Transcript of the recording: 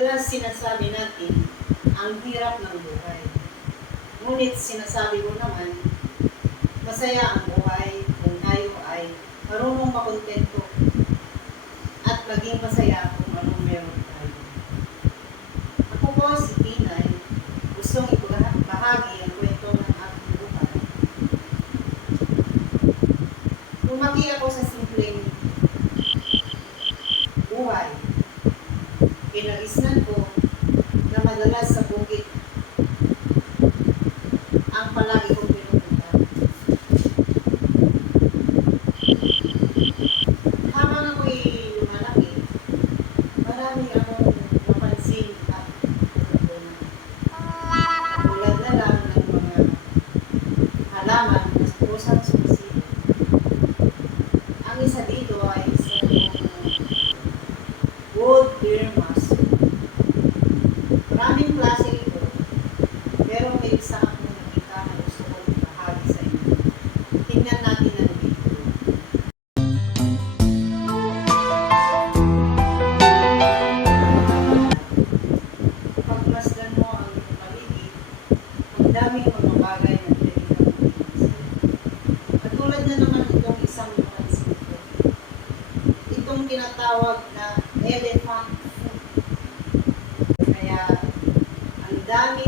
Madalas sinasabi natin, ang hirap ng buhay. Ngunit sinasabi ko naman, masaya ang buhay kung tayo ay marunong makontento at maging masaya kung anong meron tayo. Ako po si Tinay, gustong ibahagi ang kwento ng aking buhay. Lumaki ako sa simpleng buhay. Kinagisnan ko na madalas sa bukid ang palagi kong pinupunta. Habang ako'y lumalaki, marami akong napansin at natutunan. Tulad na lang ng mga halaman na kusang sumisilip. Ang isa dito ay isang wood deer musk. Maraming klase ito, pero may isa akong nakita na gusto kong ibahagi sa inyo. Tingnan natin ang video. Pagmasdan mo ang iyong paligid, ang daming mga bagay na pwede kang mapansin. Katulad na naman itong isang mapansin ko. Itong tinatawag na elephant foot. Kaya ang dami